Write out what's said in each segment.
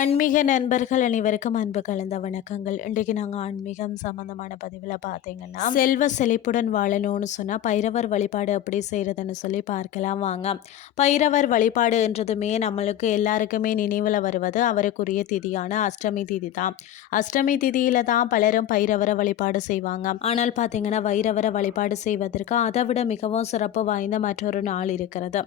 ஆன்மீக நண்பர்கள் அனைவருக்கும் அன்பு கலந்த வணக்கங்கள். இன்றைக்கு நாங்கள் ஆன்மீகம் சம்பந்தமான பதிவில் பார்த்தீங்கன்னா செல்வ செழிப்புடன் வாழணும்னு சொன்னால் பைரவர் வழிபாடு எப்படி செய்கிறதுன்னு சொல்லி பார்க்கலாம் வாங்க. பைரவர் வழிபாடு என்றதுமே நம்மளுக்கு எல்லாருக்குமே நினைவில் வருவது அவருக்குரிய திதியான அஷ்டமி திதி தான். அஷ்டமி திதியில தான் பலரும் பைரவரை வழிபாடு செய்வாங்க. ஆனால் பார்த்தீங்கன்னா வைரவரை வழிபாடு செய்வதற்கு அதை விட மிகவும் சிறப்பு வாய்ந்த மற்றொரு நாள் இருக்கிறது.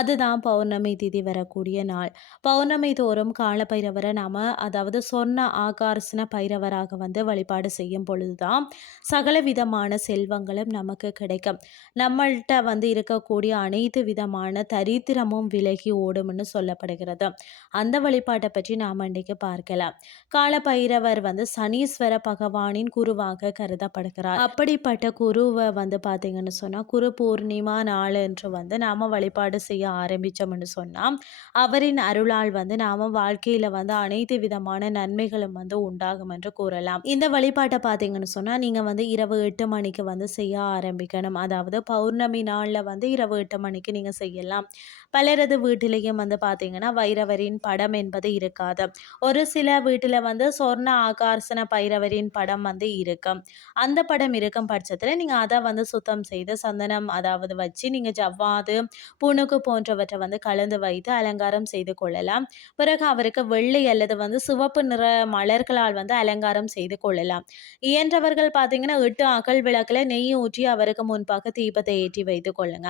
அதுதான் பௌர்ணமி திதி வரக்கூடிய நாள். பௌர்ணமி தோறும் காலப்பைரவர் பைரவரை நாம் அதாவது சொன்ன ஆகார்சன பைரவராக வந்து வழிபாடு செய்யும் பொழுது தான் சகல விதமான செல்வங்களும் நமக்கு கிடைக்கும். நம்மள்கிட்ட வந்து இருக்கக்கூடிய அனைத்து விதமான தரித்திரமும் விலகி ஓடும்னு சொல்லப்படுகிறது. அந்த வழிபாட்டை பற்றி நாம் இன்றைக்கு பார்க்கலாம். கால பைரவர் வந்து சனீஸ்வர பகவானின் குருவாக கருதப்படுகிறார். அப்படிப்பட்ட குருவை வந்து பார்த்தீங்கன்னு சொன்னால் குரு பூர்ணிமா நாள் என்று வந்து நாம் வழிபாடு செய்ய ஆரம்பித்தோம்னு சொன்னால் அவரின் அருளால் வந்து நாம் வாழ்க்கையில் வந்து அனைத்து விதமான நன்மைகளும் வந்து உண்டாகும் என்று கூறலாம். இந்த வழிபாட்டை பார்த்தீங்கன்னு சொன்னால் நீங்கள் வந்து இரவு எட்டு மணிக்கு வந்து செய்ய ஆரம்பிக்கணும். அதாவது பௌர்ணமி நாளில் வந்து இரவு எட்டு மணிக்கு நீங்கள் செய்யலாம். பலரது வீட்டிலையும் வந்து பார்த்தீங்கன்னா வைரவரின் படம் என்பது இருக்காது. ஒரு சில வீட்டில் வந்து சொர்ண ஆகார்சன பைரவரின் படம் வந்து இருக்கும். அந்த படம் இருக்கும் பட்சத்தில் நீங்கள் அதை வந்து சுத்தம் செய்து சந்தனம் அதாவது வச்சு நீங்கள் ஜவ்வாது புணுக்கு போன்றவற்றை வந்து கலந்து வைத்து அலங்காரம் செய்து கொள்ளலாம். பிறகு அவருக்கு வெள்ளை அல்லது வந்து சிவப்பு நிற மலர்களால் வந்து அலங்காரம் செய்து கொள்ளலாம். இயன்றவர்கள் பார்த்தீங்கன்னா எட்டு அகல் விளக்கில் நெய் ஊற்றி அவருக்கு முன்பாக தீபத்தை ஏற்றி வைத்து கொள்ளுங்க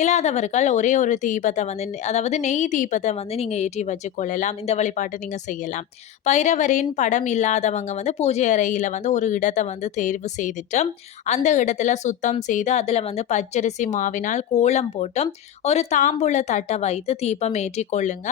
இல்லாதவர்கள் ஒரே ஒரு தீபத்தை வந்து அதாவது நெய் தீபத்தை வந்து நீங்கள் ஏற்றி வச்சு கொள்ளலாம். இந்த வழிபாட்டை நீங்கள் செய்யலாம். பைரவரின் படம் இல்லாதவங்க வந்து பூஜை அறையில் வந்து ஒரு இடத்தை வந்து தேர்வு செய்துட்டு அந்த இடத்துல சுத்தம் செய்து அதில் வந்து பச்சரிசி மாவினால் கோலம் போட்டு ஒரு தாம்பூல தட்டை வைத்து தீபம் ஏற்றி கொள்ளுங்க.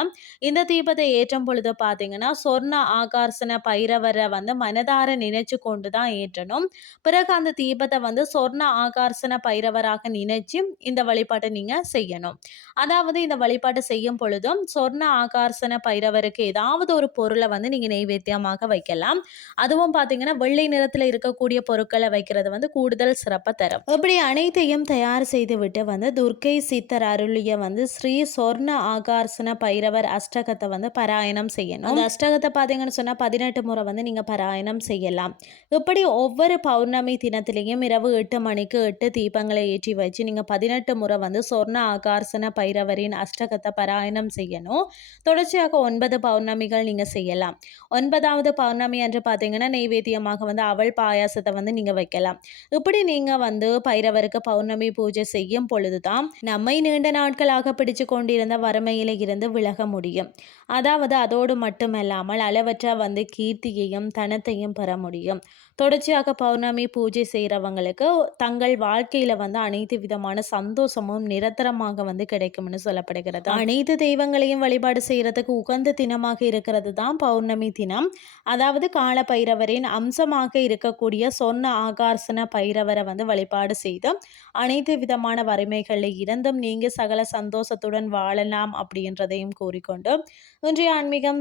இந்த தீபத்தை ஏற்றும் பொழுது பார்த்து பார்த்தீங்கன்னா சொர்ண ஆகார்சன பைரவரை வந்து மனதார நினைச்சு கொண்டு தான் ஏற்றணும். பிறகு அந்த தீபத்தை வந்து சொர்ண ஆகார்சன பைரவராக நினைச்சு இந்த வழிபாட்டை நீங்கள் செய்யணும். அதாவது இந்த வழிபாட்டை செய்யும் பொழுதும் சொர்ண ஆகார்சன பைரவருக்கு ஏதாவது ஒரு பொருளை வந்து நீங்கள் நெய்வேத்தியமாக வைக்கலாம். அதுவும் பார்த்தீங்கன்னா வெள்ளை நிறத்தில் இருக்கக்கூடிய பொருட்களை வைக்கிறது வந்து கூடுதல் சிறப்பை தரும். இப்படி அனைத்தையும் தயார் செய்து விட்டு வந்து துர்க்கை சித்தர் அருளிய வந்து ஸ்ரீ சொர்ண ஆகார்சன பைரவர் அஷ்டகத்தை வந்து பாராயணம் செய்யணும். அந்த அஷ்டகத்தை பார்த்தீங்கன்னு சொன்னால் பதினெட்டு முறை வந்து நீங்கள் பாராயணம் செய்யலாம். இப்படி ஒவ்வொரு பௌர்ணமி தினத்திலையும் இரவு எட்டு மணிக்கு எட்டு தீபங்களை ஏற்றி வச்சு நீங்கள் பதினெட்டு முறை வந்து சொர்ண ஆகார்சன பைரவரின் அஷ்டகத்தை பாராயணம் செய்யணும். தொடர்ச்சியாக ஒன்பது பௌர்ணமிகள் நீங்கள் செய்யலாம். ஒன்பதாவது பௌர்ணமி என்று பார்த்தீங்கன்னா நெய்வேத்தியமாக வந்து அவள் பாயாசத்தை வந்து நீங்கள் வைக்கலாம். இப்படி நீங்கள் வந்து பைரவருக்கு பௌர்ணமி பூஜை செய்யும் பொழுது தான் நம்மை நீண்ட நாட்களாக பிடிச்சு கொண்டிருந்த வறுமையில இருந்து விலக முடியும். அதாவது அதோடு மட்டும் மட்டுமல்லாமல் அளவற்ற வந்து கீர்த்தியையும் தனத்தையும் பெற முடியும். தொடர்ச்சியாக பௌர்ணமி பூஜை செய்கிறவங்களுக்கு தங்கள் வாழ்க்கையில் வந்து அனைத்து விதமான சந்தோஷமும் நிரந்தரமாக வந்து கிடைக்கும்னு சொல்லப்படுகிறது. அனைத்து தெய்வங்களையும் வழிபாடு செய்கிறதுக்கு உகந்த தினமாக இருக்கிறது தான் பௌர்ணமி தினம். அதாவது கால பைரவரின் அம்சமாக இருக்கக்கூடிய சொன்ன ஆகார்சன பைரவரை வந்து வழிபாடு செய்து அனைத்து விதமான வறுமைகளில் இருந்தும் நீங்கள் சகல சந்தோஷத்துடன் வாழலாம் அப்படின்றதையும் கூறிக்கொண்டு இன்றைய ஆன்மீகம்